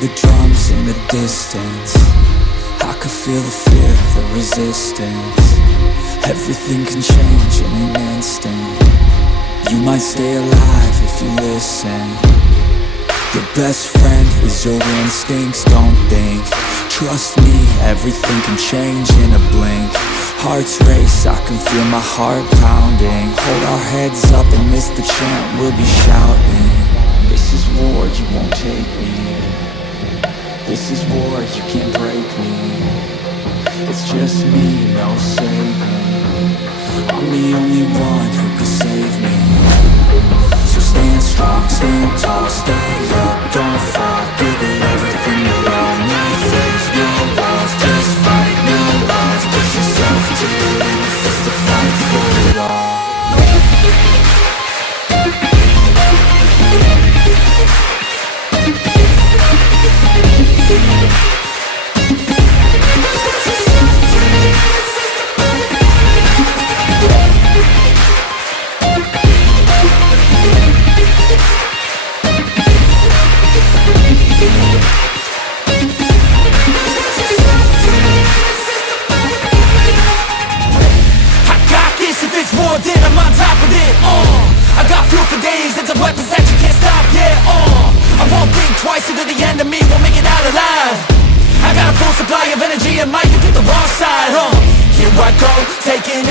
the drums in the distance. I could feel the fear, the resistance. Everything can change in an instant. You might stay alive if you listen. Your best friend is your instincts, don't think. Trust me, everything can change in a blink. Hearts race, I can feel my heart pounding. Hold our heads up and miss the chant, we'll be shouting. This is war, you won't take me. This is war, you can't break me. It's just me, no saving. I'm the only one who can save me. So stand strong, stand tall, stay up, don't fall. Give it everything you're on, no face, no walls. Just fight, no lies, push yourself to the limit. Just to fight for it all. Then I'm on top of it, I got fuel for days, and some weapons that you can't stop, yeah, I won't think twice, into the enemy won't make it out alive. I got a full supply of energy and might you pick the wrong side, Here I go, taking